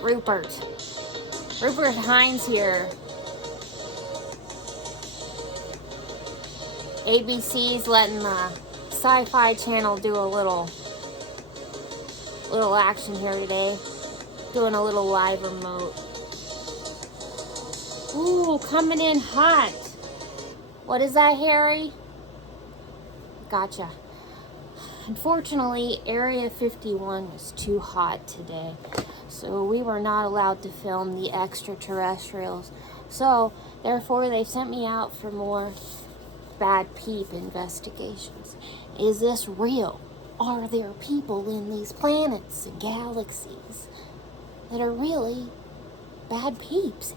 Rupert Hines here. ABC's letting the Sci-Fi Channel do a little action here today. Doing a little live remote. Ooh, coming in hot. What is that, Harry? Gotcha. Unfortunately, Area 51 was too hot today, so we were not allowed to film the extraterrestrials. So, therefore, they sent me out for more bad peep investigations. Is this real? Are there people in these planets and galaxies that are really bad peeps?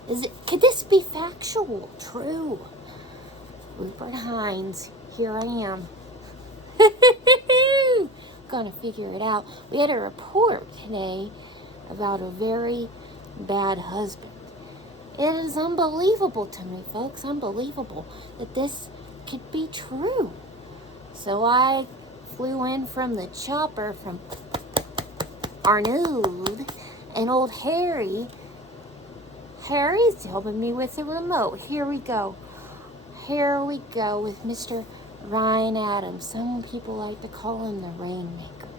Could this be factual? True. Rupert Hines, here I am. Gonna figure it out. We had a report today about a very bad husband. It is unbelievable to me, folks, unbelievable that this could be true. So I flew in from the chopper from Arnold, and old Harry's helping me with the remote. Here we go with Mr. Ryan Adams. Some people like to call him the Rainmaker.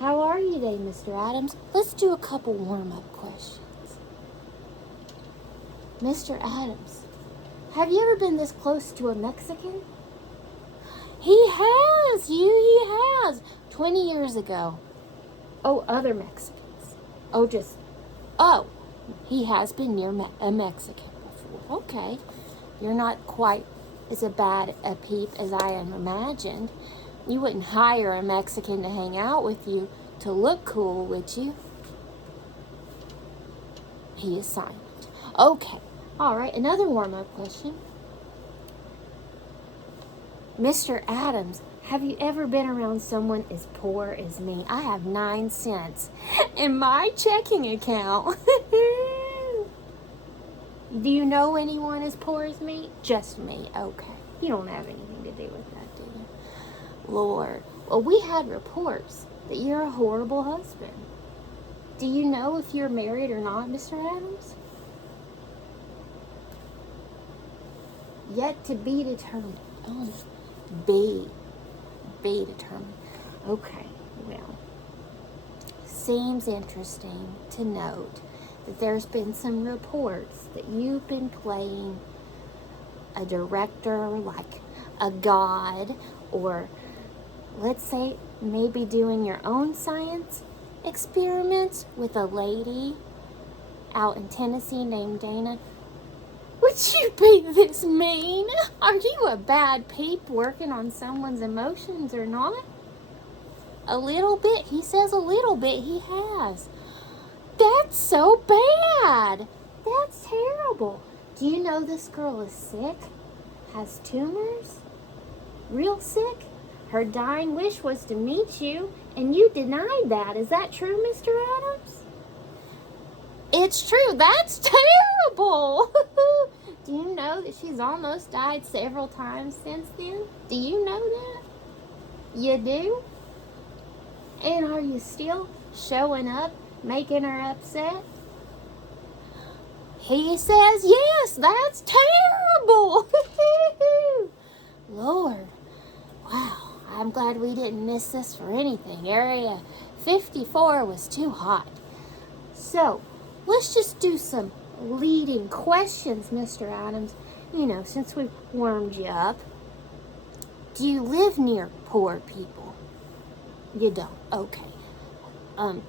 How are you today, Mr. Adams? Let's do a couple warm-up questions. Mr. Adams, have you ever been this close to a Mexican? He has. 20 years ago. Oh, other Mexicans. He has been near a Mexican before. Okay. You're not quite as bad a peep as I am imagined. You wouldn't hire a Mexican to hang out with you to look cool, would you? He is silent. Okay. All right. Another warm-up question. Mr. Adams, have you ever been around someone as poor as me? I have 9 cents in my checking account. Do you know anyone as poor as me? Just me. Okay. You don't have anything to do with that, do you? Lord. Well, we had reports that you're a horrible husband. Do you know if you're married or not, Mr. Adams? Yet to be determined. Oh, be determined. Okay, well, seems interesting to note that there's been some reports that you've been playing a director, like a god, or let's say maybe doing your own science experiments with a lady out in Tennessee named Dana. Would you be this mean? Are you a bad peep working on someone's emotions or not? A little bit? He says a little bit he has. That's so bad. That's terrible. Do you know this girl is sick? Has tumors? Real sick? Her dying wish was to meet you, and you denied that. Is that true, Mr. Adams? It's true. That's terrible. Do you know that she's almost died several times since then? Do you know that? You do? And are you still showing up, making her upset? He says, yes, that's terrible. Lord. Wow. I'm glad we didn't miss this for anything. Area 54 was too hot. So, let's just do some leading questions, Mr. Adams. You know, since we've warmed you up. Do you live near poor people? You don't. Okay.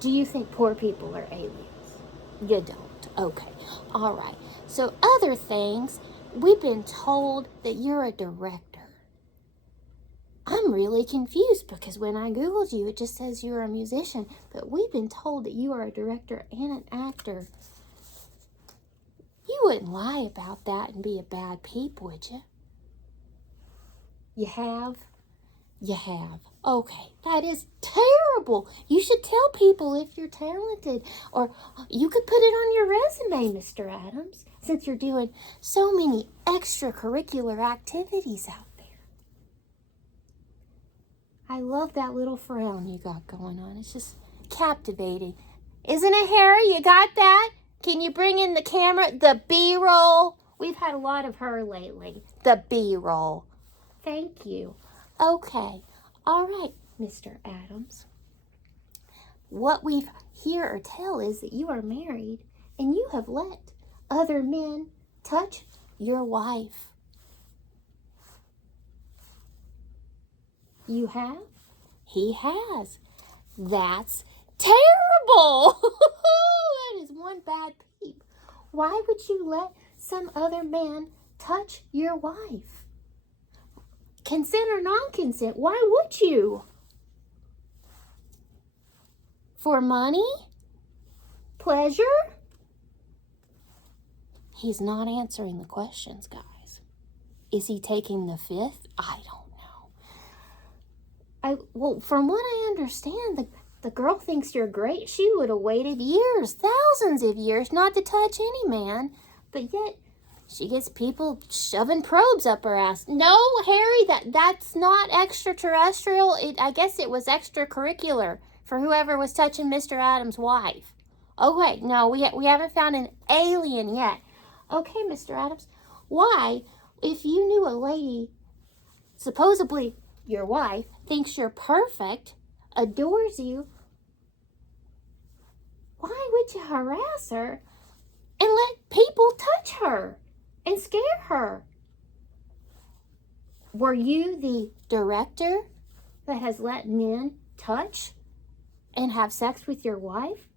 Do you think poor people are aliens? You don't. Okay. All right. So other things, we've been told that you're a director. I'm really confused because when I Googled you, it just says you're a musician. But we've been told that you are a director and an actor. You wouldn't lie about that and be a bad peep, would you? You have? You have. Okay, that is terrible. You should tell people if you're talented. Or you could put it on your resume, Mr. Adams, since you're doing so many extracurricular activities out there. I love that little frown you got going on. It's just captivating. Isn't it, Harry? You got that? Can you bring in the camera? The B-roll. We've had a lot of her lately. The B-roll. Thank you. Okay. All right, Mr. Adams. What we hear or tell is that you are married and you have let other men touch your wife. You have? He has. That's terrible. That is one bad peep. Why would you let some other man touch your wife? Consent or non-consent, why would you? For money? Pleasure? He's not answering the questions, guys. Is he taking the fifth? I don't know. Well, from what I understand, the girl thinks you're great. She would have waited years, thousands of years, not to touch any man. But yet, she gets people shoving probes up her ass. No, Harry, that's not extraterrestrial. I guess it was extracurricular for whoever was touching Mr. Adams' wife. Okay, no, we haven't found an alien yet. Okay, Mr. Adams, why, if you knew a lady, supposedly your wife, thinks you're perfect, adores you, why would you harass her and let people touch her and scare her? Were you the director that has let men touch and have sex with your wife?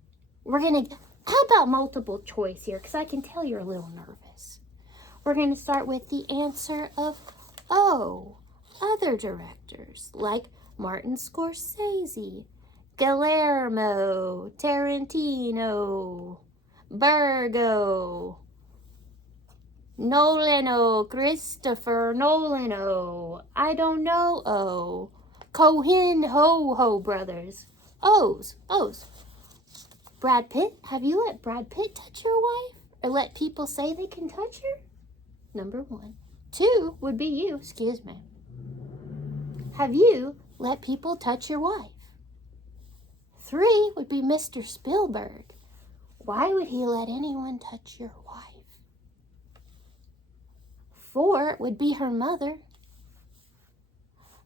How about multiple choice here? Because I can tell you're a little nervous. We're going to start with the answer of O. Other directors like Martin Scorsese, Guillermo, Tarantino, Virgo, Nolano, Christopher Nolano, I don't know, Cohen Ho brothers. O's. Brad Pitt, have you let Brad Pitt touch your wife? Or let people say they can touch her? Number 1. 2 would be you, excuse me. Have you let people touch your wife? 3 would be Mr. Spielberg. Why would he let anyone touch your wife? 4 would be her mother. 4.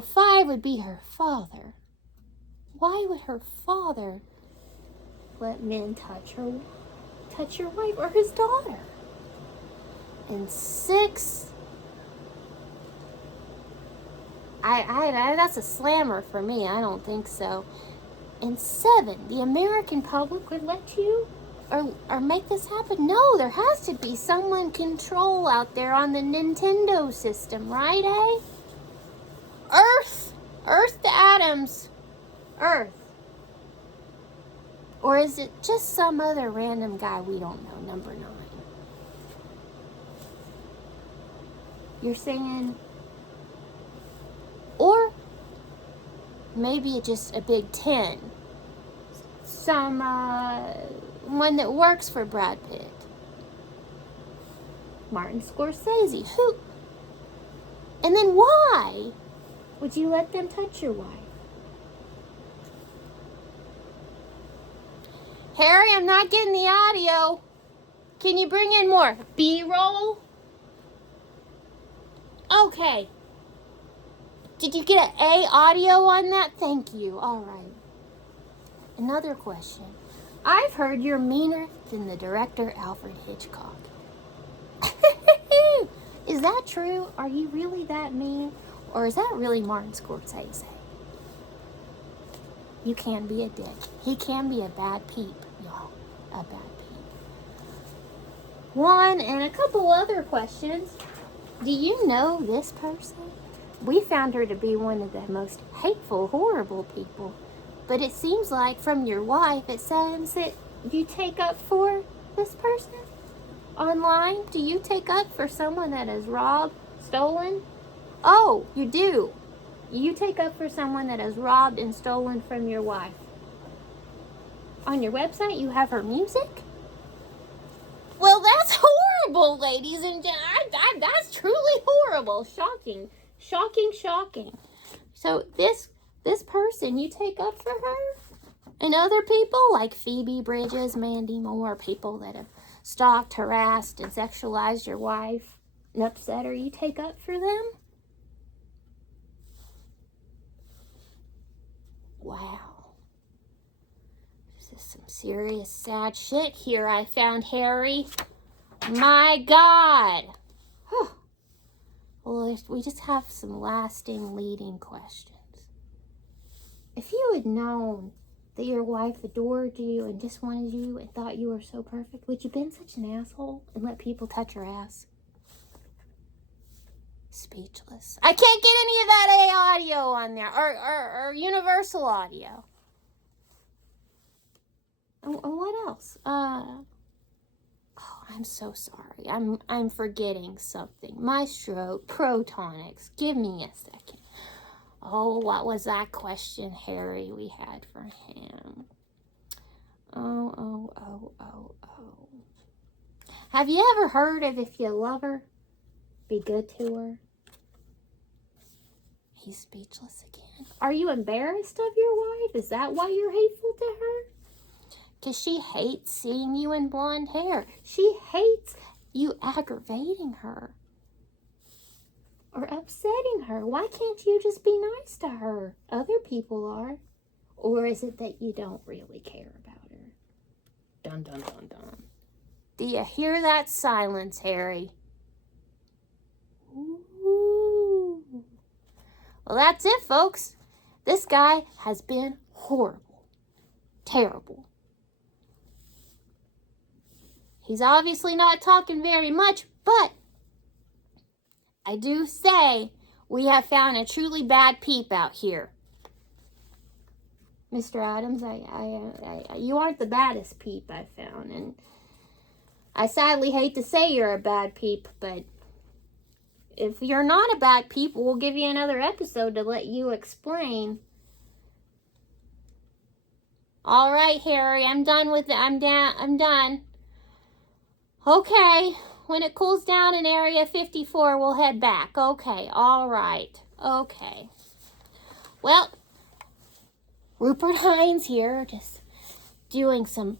5 would be her father. Why would her father let men touch your wife or his daughter? And 6, that's a slammer for me. I don't think so. And 7, the American public would let you or make this happen? No, there has to be someone control out there on the Nintendo system, right, eh? Earth to Adams. Earth. Or is it just some other random guy we don't know? Number 9. You're saying, or maybe it's just a Big 10. Some, one that works for Brad Pitt. Martin Scorsese. Who? And then why would you let them touch your wife? Harry, I'm not getting the audio. Can you bring in more B-roll? Okay. Did you get an A audio on that? Thank you. All right. Another question. I've heard you're meaner than the director Alfred Hitchcock. Is that true? Are you really that mean? Or is that really Martin Scorsese? You can be a dick. He can be a bad peep, y'all. A bad peep. One and a couple other questions. Do you know this person? We found her to be one of the most hateful, horrible people. But it seems like from your wife, it seems that you take up for this person online. Do you take up for someone that has robbed, stolen? Oh, you do. You take up for someone that has robbed and stolen from your wife. On your website, you have her music? Well, that's horrible, ladies and gentlemen. That's truly horrible. Shocking. Shocking. So this this person you take up for her? And other people like Phoebe Bridges, Mandy Moore, people that have stalked, harassed, and sexualized your wife and upset her, you take up for them? Wow. This is some serious sad shit here I found, Harry. My God. Well, we just have some lasting leading questions. If you had known that your wife adored you and just wanted you and thought you were so perfect, would you have been such an asshole and let people touch her ass? Speechless. I can't get any of that audio on there, or universal audio. And what else? Oh, I'm so sorry. I'm forgetting something. Maestro, protonics. Give me a second. Oh, what was that question, Harry, we had for him? Oh. Have you ever heard of if you love her, be good to her? He's speechless again. Are you embarrassed of your wife? Is that why you're hateful to her? Because she hates seeing you in blonde hair. She hates you aggravating her or upsetting her. Why can't you just be nice to her? Other people are. Or is it that you don't really care about her? Dun, dun, dun, dun. Do you hear that silence, Harry? Ooh. Well, that's it, folks. This guy has been horrible. Terrible. He's obviously not talking very much, but I do say we have found a truly bad peep out here. Mr. Adams, you aren't the baddest peep I've found, and I sadly hate to say you're a bad peep, but if you're not a bad peep, we'll give you another episode to let you explain. All right, Harry, I'm done with it. I'm done. Okay, when it cools down in Area 54, we'll head back. Okay, all right. Okay. Well, Rupert Hines here, just doing some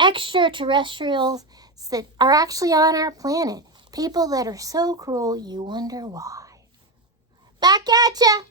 extraterrestrials that are actually on our planet. People that are so cruel, you wonder why. Back at ya!